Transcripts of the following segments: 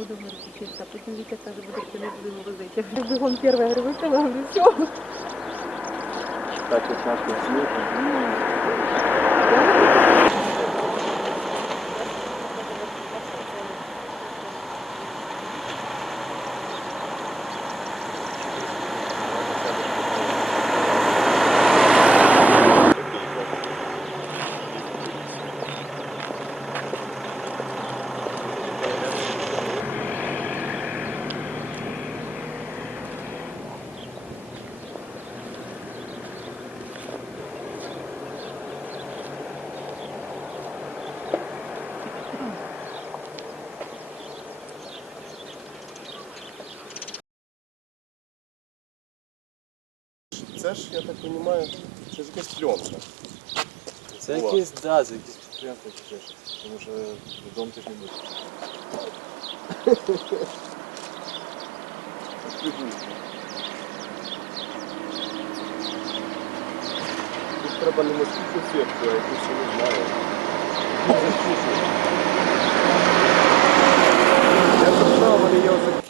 буду говорити, вчитися. Потім Вітя каже, буде йти, не його возити. Я бігом перше, говорю, випила, говорю, все. Так, чесночку з'їти. Це ж, я так розумію, це ж якась пленка. Це Була. якісь, да, це якісь підприємства чи ще щось. Тому що додому ти ж не будеш. Тут треба не москітну сітку, а якусь, я не знаю. Я записав, але я вже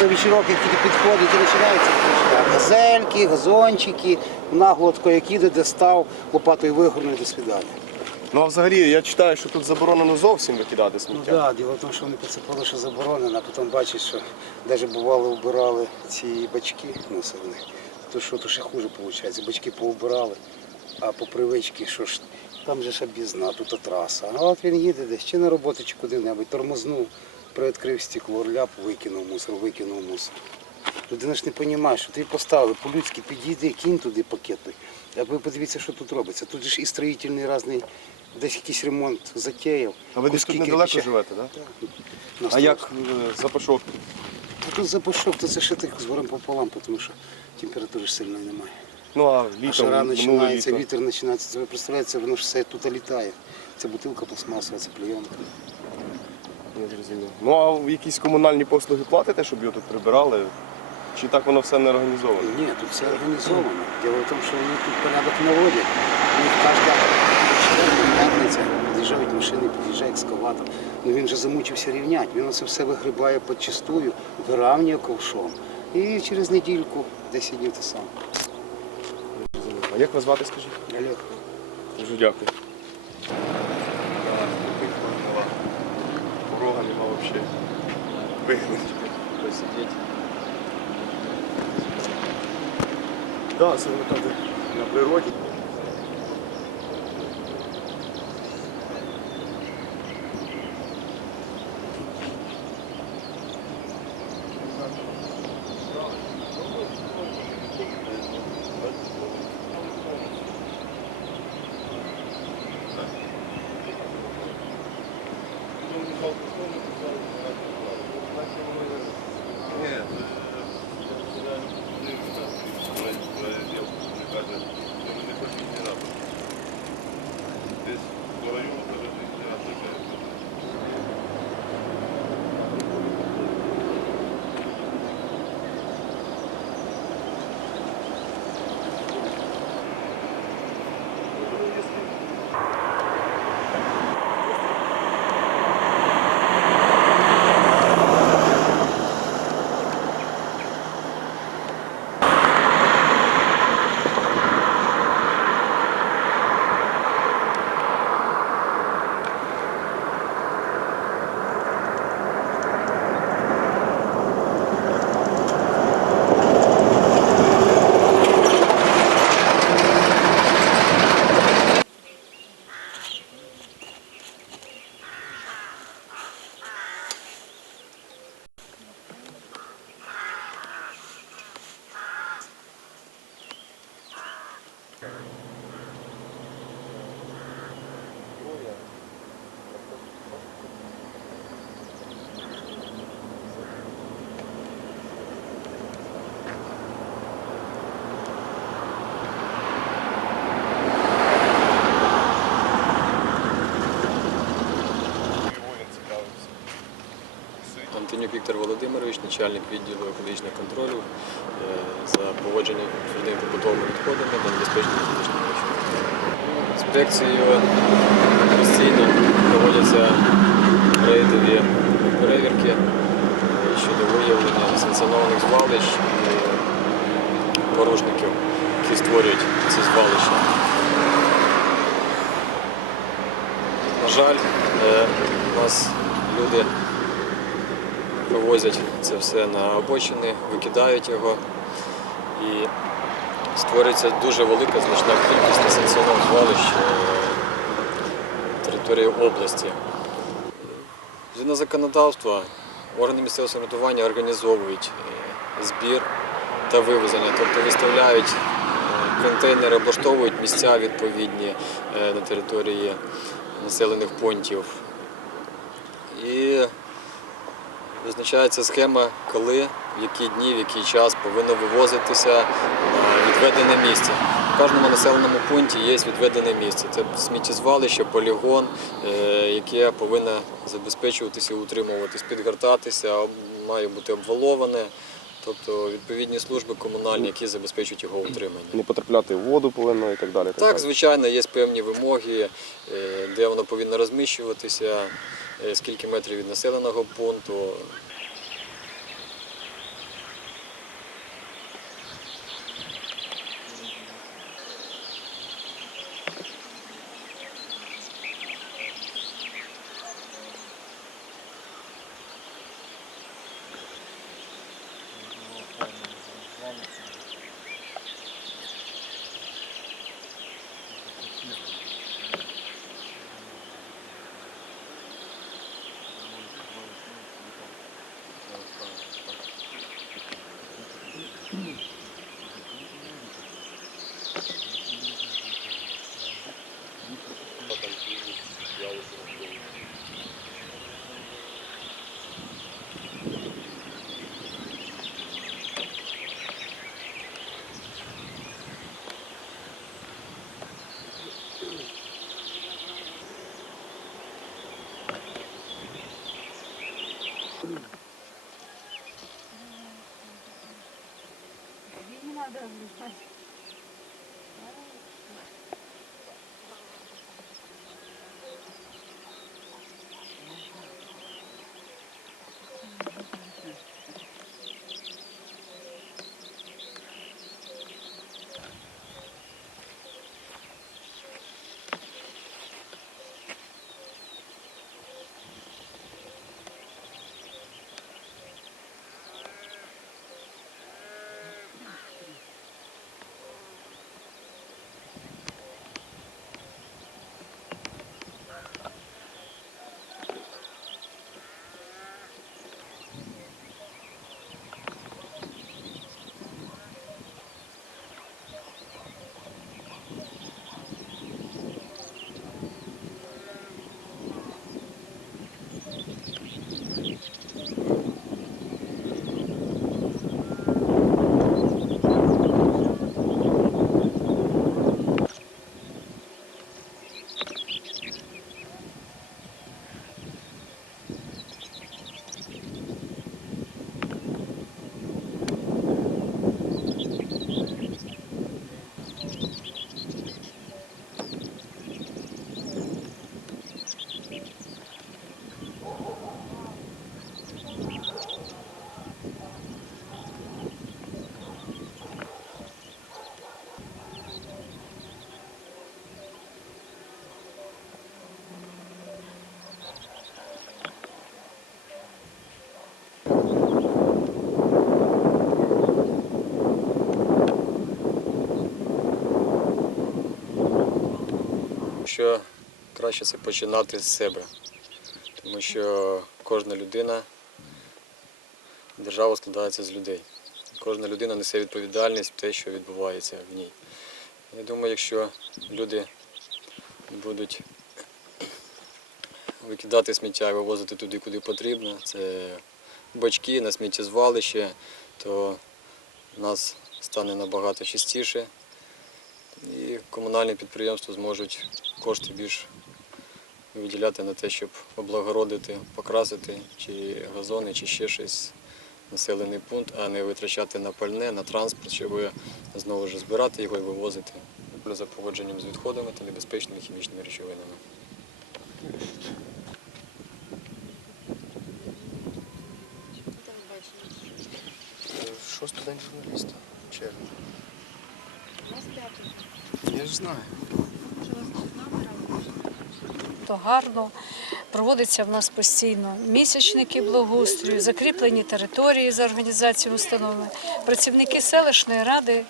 Тут вечірок, як тільки підходить і починається. Газельки, газончики, нагло як їде, де став, лопатою вигорнув до свидання. Ну а взагалі я читаю, що тут заборонено зовсім викидати Ну так, да, діло в тому, що вони поцепили, що заборонено, а потім бачать, що навіть бувало вбирали ці бачки мусорні. То що то ще хуже виходить. Бачки поубирали, а по привичці, що ж там же ж обізна, тут траса. А от він їде десь чи на роботу, чи куди-небудь, тормознув, приоткрив стекло, ляп, викинув мусор, викинув мусор. Людина ж не розуміє, що ти поставили, по-людськи підійди, кінь туди пакет. той. А ви подивіться, що тут робиться. Тут ж і строїтельний різний, десь якийсь ремонт затіяв. А ви десь тут недалеко кирпича. живете, так? На А як е, запашок? Та тут запашок, то це ще так з горем пополам, тому що температури ж сильної немає. Ну а А літом, жара починається, вітер починається. Це ви представляєте, воно ж все тут літає. Це бутилка пластмасова, це клейонка. Не зрозуміло. Ну а якісь комунальні послуги платите, щоб його тут прибирали? Чи так воно все не організовано? Ні, тут все організовано. Діло в тому, що вони тут порядок наводять. У них кожна четверта п'ятниця під'їжджають машини, під'їжджає екскаватор. Ну він же замучився рівняти. Він це все вигрибає подчистую, виравнює ковшом. І через недільку 10 днів те саме. А як вас звати, скажіть? Олег. Дуже дякую. Взагалі. Вигнуть. Посидіти. Так, це так на природі. Віктор Володимирович, начальник відділу екологічного контролю е, за поводження твердими побутовими відходами та небезпечними фізичними речами. Інспекцією постійно проводяться рейдові перевірки е, щодо виявлення несанкціонованих звалищ і порушників, які створюють ці звалища. На жаль, е, у нас люди вивозять це все на обочини, викидають його і створюється дуже велика значна кількість несанкціонованих звалищ е, території області. Згідно законодавства, органи місцевого самоврядування організовують е, збір та вивезення, тобто виставляють е, контейнери, облаштовують місця відповідні на території населених пунктів. І визначається схема, коли, в які дні, в який час повинно вивозитися на відведене місце. В кожному населеному пункті є відведене місце. Це сміттєзвалище, полігон, е, яке повинно забезпечуватися утримуватись, підгортатися, має бути обваловане. Тобто відповідні служби комунальні, які забезпечують його утримання. Не потрапляти в воду повинно і так далі. Так, Так, звичайно, є певні вимоги, е, де воно повинно розміщуватися, е, скільки метрів від населеного пункту. Thank mm -hmm. you. Gamis. Що краще це починати з себе, тому що кожна людина, держава складається з людей. Кожна людина несе відповідальність в те, що відбувається в ній. Я думаю, якщо люди будуть викидати сміття і вивозити туди, куди потрібно, це бачки на сміттєзвалище, то нас стане набагато чистіше і комунальні підприємства зможуть кошти більш виділяти на те, щоб облагородити, покрасити чи газони, чи ще щось населений пункт, а не витрачати на пальне, на транспорт, щоб знову ж збирати його і вивозити за поводженням з відходами та небезпечними хімічними речовинами. Що студент журналіста? Червень. Я ж знаю. То гарно. Проводиться в нас постійно місячники благоустрою, закріплені території за організацією установи. Працівники селищної ради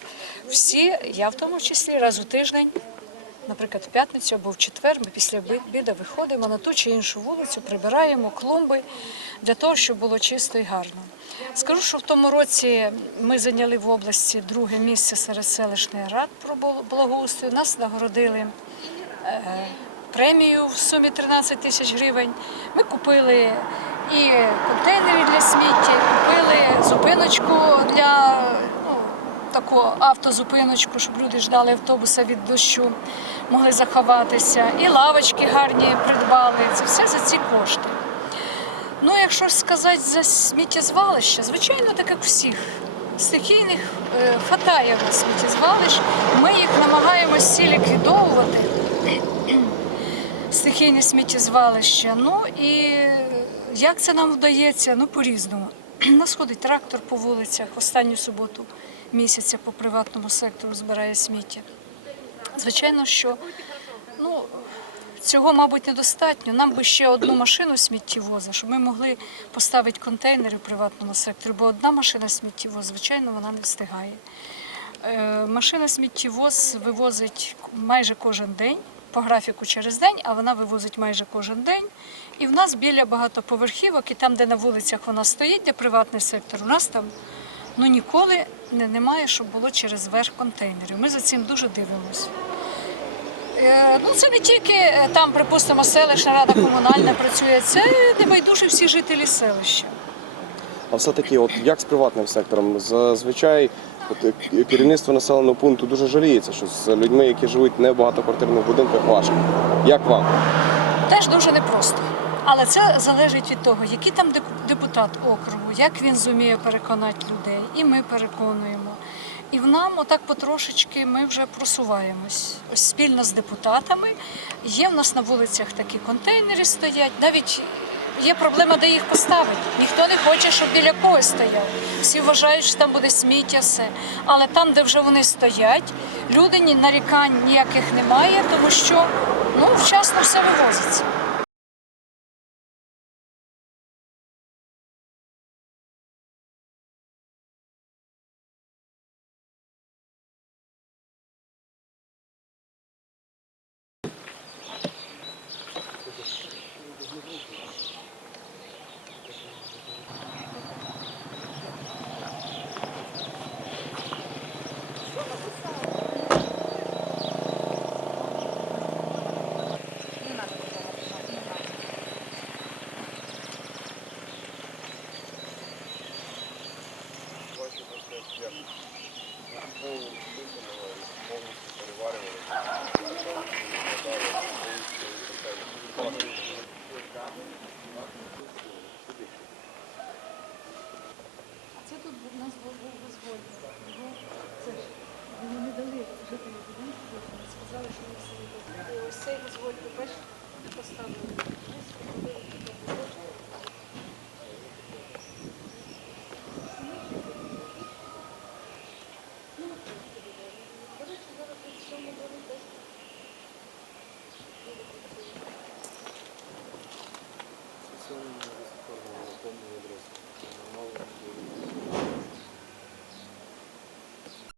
всі, я в тому числі, раз у тиждень, наприклад, в п'ятницю або в четвер, ми після обіду виходимо на ту чи іншу вулицю, прибираємо клумби для того, щоб було чисто і гарно. Скажу, що в тому році ми зайняли в області друге місце серед селищних рад про благоустрою. Нас нагородили е, премію в сумі 13 тисяч гривень. Ми купили і контейнери для сміття, купили зупиночку для ну, таку автозупиночку, щоб люди ждали автобуса від дощу, могли заховатися. І лавочки гарні придбали. Це все за ці кошти. Ну, якщо ж сказати за сміттєзвалище, звичайно, так як всіх. Стихійних е, хватає нас сміттєзвалищ. Ми їх намагаємося ліквідовувати стихійне сміттєзвалище. Ну і як це нам вдається? Ну, по-різному. Нас ходить трактор по вулицях останню суботу місяця по приватному сектору збирає сміття. Звичайно, що ну, цього, мабуть, недостатньо. Нам би ще одну машину сміттєвоза, щоб ми могли поставити контейнери в приватному секторі, бо одна машина сміттєвоз, звичайно, вона не встигає. Е, Машина сміттєвоз вивозить майже кожен день, по графіку через день, а вона вивозить майже кожен день. І в нас біля багатоповерхівок, і там, де на вулицях вона стоїть, де приватний сектор, у нас там ну, ніколи не, немає, щоб було через верх контейнерів. Ми за цим дуже дивимося. Е, Ну, це не тільки е, там, припустимо, селищна рада комунальна працює, це небайдужі всі жителі селища. А все-таки, от як з приватним сектором? Зазвичай от, керівництво населеного пункту дуже жаліється, що з людьми, які живуть не в багатоквартирних будинках, важко. Як вам? Теж дуже непросто. Але це залежить від того, який там деп- депутат округу, як він зуміє переконати людей, і ми переконуємо. І в нам отак потрошечки ми вже просуваємось. Ось спільно з депутатами. Є в нас на вулицях такі контейнери стоять. Навіть є проблема, де їх поставити. Ніхто не хоче, щоб біля когось стояв. Всі вважають, що там буде сміття, все. Але там, де вже вони стоять, люди нарікань ніяких немає, тому що ну, вчасно все вивозиться. Oh.